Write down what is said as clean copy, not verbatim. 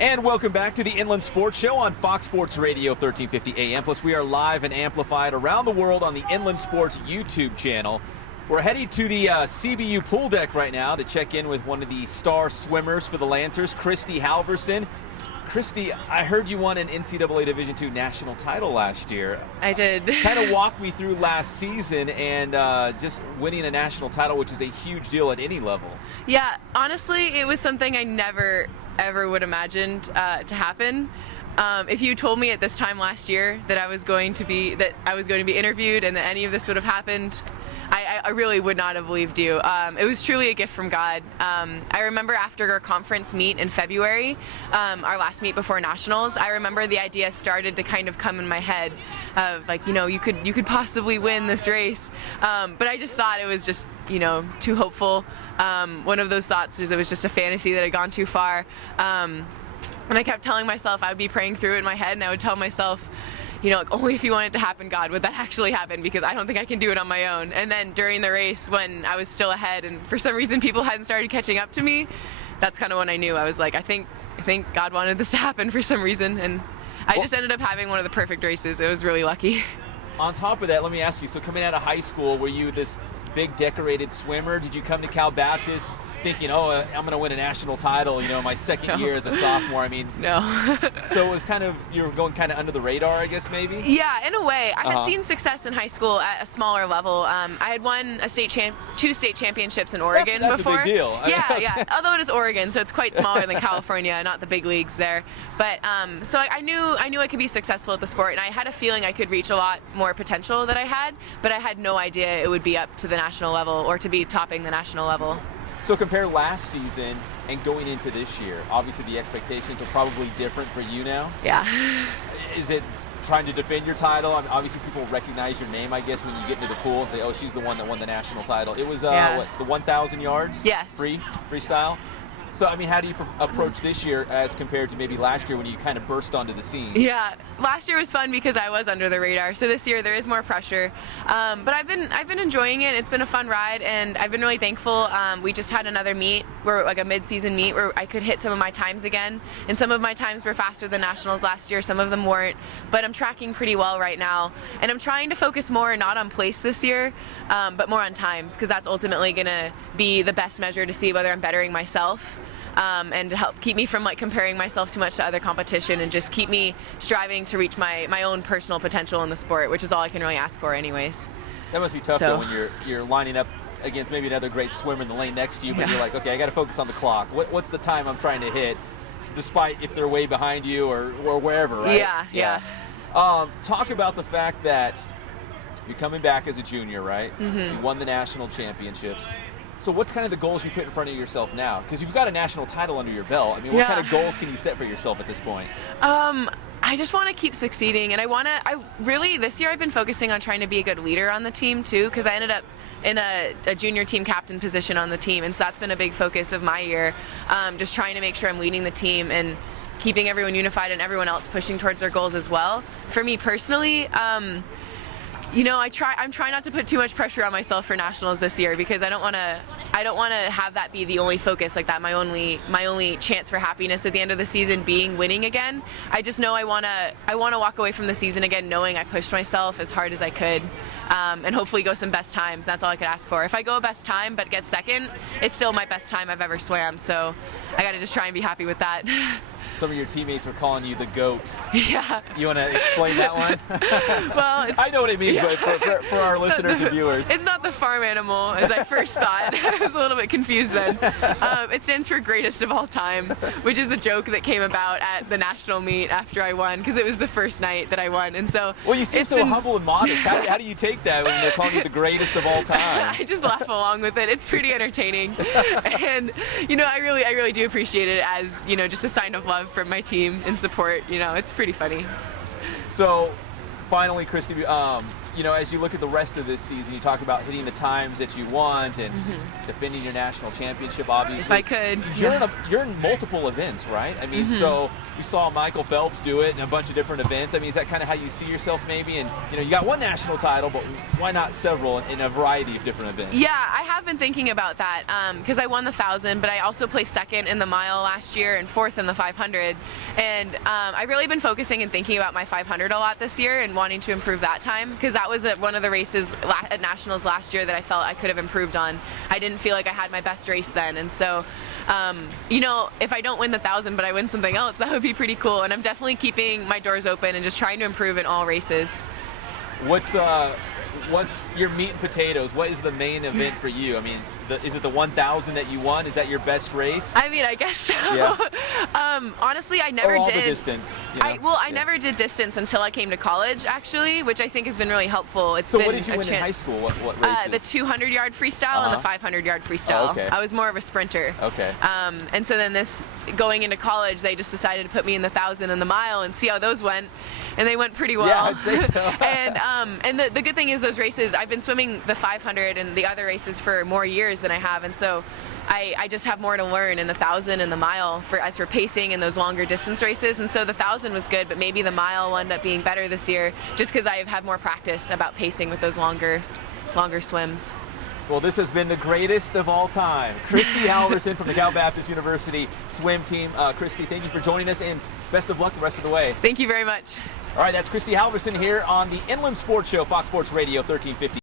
And welcome back to the Inland Sports Show on Fox Sports Radio 1350 AM. Plus, we are live and amplified around the world on the Inland Sports YouTube channel. We're heading to the CBU pool deck right now to check in with one of the star swimmers for the Lancers, Christie Halverson. Christie, I heard you won an NCAA Division II national title last year. I did. Kind of walk me through last season and just winning a national title, which is a huge deal at any level. Yeah, honestly, it was something I never ever would imagined to happen. If you told me at this time last year that I was going to be interviewed and that any of this would have happened, I really would not have believed you. It was truly a gift from God. I remember after our conference meet in February, our last meet before nationals, I remember the idea started to kind of come in my head of like, you could possibly win this race. But I just thought it was just, too hopeful. One of those thoughts is it was just a fantasy that had gone too far. And I kept telling myself, I would be praying through it in my head, and I would tell myself, only if you want it to happen, God, would that actually happen, because I don't think I can do it on my own. And then during the race, when I was still ahead and for some reason people hadn't started catching up to me, that's kind of when I knew. I was like, I think God wanted this to happen for some reason, and I just ended up having one of the perfect races. It was really lucky. On top of that, let me ask you, so coming out of high school, were you this big decorated swimmer? Did you come to Cal Baptist thinking, I'm going to win a national title, my second year as a sophomore? No. So it was you were going kind of under the radar, I guess, maybe? Yeah, in a way. I had seen success in high school at a smaller level. I had won two state championships in Oregon before. That's a big deal. Yeah. Although it is Oregon, so it's quite smaller than California, not the big leagues there. But so I knew I could be successful at the sport, and I had a feeling I could reach a lot more potential that I had, but I had no idea it would be up to the national level or to be topping the national level. So compare last season and going into this year. Obviously the expectations are probably different for you now. Yeah. Is it trying to defend your title? Obviously people recognize your name, I guess, when you get into the pool and say, oh, she's the one that won the national title. It was, the 1,000 yards? Yes. Freestyle? So, how do you approach this year as compared to maybe last year when you kind of burst onto the scene? Yeah, last year was fun because I was under the radar. So this year there is more pressure, but I've been enjoying it. It's been a fun ride, and I've been really thankful. We just had another meet, like a mid-season meet, where I could hit some of my times again. And some of my times were faster than nationals last year. Some of them weren't, but I'm tracking pretty well right now. And I'm trying to focus more not on place this year, but more on times, because that's ultimately going to be the best measure to see whether I'm bettering myself. And to help keep me from comparing myself too much to other competition, and just keep me striving to reach my own personal potential in the sport, which is all I can really ask for anyways. That must be tough though, when you're lining up against maybe another great swimmer in the lane next to you, but you're like, okay, I got to focus on the clock. What's the time I'm trying to hit, despite if they're way behind you or wherever, right? Yeah. Talk about the fact that you're coming back as a junior, right? Mm-hmm. You won the national championships. So what's kind of the goals you put in front of yourself now? Because you've got a national title under your belt. What kind of goals can you set for yourself at this point? I just want to keep succeeding, and I really, this year I've been focusing on trying to be a good leader on the team too, because I ended up in a junior team captain position on the team, and so that's been a big focus of my year, just trying to make sure I'm leading the team and keeping everyone unified and everyone else pushing towards their goals as well. For me personally, I'm trying not to put too much pressure on myself for nationals this year, because I don't want to have that be the only focus, like that my only chance for happiness at the end of the season being winning again. I just know I want to walk away from the season again knowing I pushed myself as hard as I could, and hopefully go some best times. That's all I could ask for. If I go a best time but get second, it's still my best time I've ever swam, so I got to just try and be happy with that. Some of your teammates were calling you the GOAT. Yeah. You want to explain that one? Well, I know what it means, but for our listeners and viewers. It's not the farm animal, as I first thought. I was a little bit confused then. It stands for greatest of all time, which is the joke that came about at the national meet after I won, because it was the first night that I won. And so well, you seem so humble and modest. How do you take that when they're calling you the greatest of all time? I just laugh along with it. It's pretty entertaining. And, I really do appreciate it as, just a sign of love from my team and support. It's pretty funny. So finally, Christie, you know, as you look at the rest of this season, you talk about hitting the times that you want and defending your national championship, obviously. If I could. You're in multiple events, right? I mean, so we saw Michael Phelps do it in a bunch of different events. I mean, is that kind of how you see yourself maybe? And, you know, you got one national title, but why not several in a variety of different events? Yeah, I have been thinking about that because I won the 1,000, but I also placed second in the mile last year and fourth in the 500. And I've really been focusing and thinking about my 500 a lot this year and wanting to improve that time, because that was one of the races at Nationals last year that I felt I could have improved on. I didn't feel like I had my best race then, and so you know, if I don't win the 1,000 but I win something else, that would be pretty cool. And I'm definitely keeping my doors open and just trying to improve in all races. What's your meat and potatoes? What is the main event for you? I mean, is it the 1,000 that you won? Is that your best race? I mean, I guess so. Yeah. Honestly, I never all did. The distance. You know? I never did distance until I came to college, actually, which I think has been really helpful. It's so been what did you a win chance. in high school? What races? The 200-yard freestyle and the 500-yard freestyle. Oh, okay. I was more of a sprinter. Okay. And so then going into college, they just decided to put me in the 1,000 and the mile and see how those went. And they went pretty well. Yeah, I'd say so. and the good thing is those races, I've been swimming the 500 and the other races for more years than I have, and so I just have more to learn in the 1,000 and the mile as for pacing in those longer distance races. And so the 1,000 was good, but maybe the mile will end up being better this year just because I've had more practice about pacing with those longer swims. Well, this has been the greatest of all time. Christie Halverson from the Cal Baptist University swim team. Christie, thank you for joining us, and best of luck the rest of the way. Thank you very much. All right, that's Christie Halverson here on the Inland Sports Show, Fox Sports Radio 1350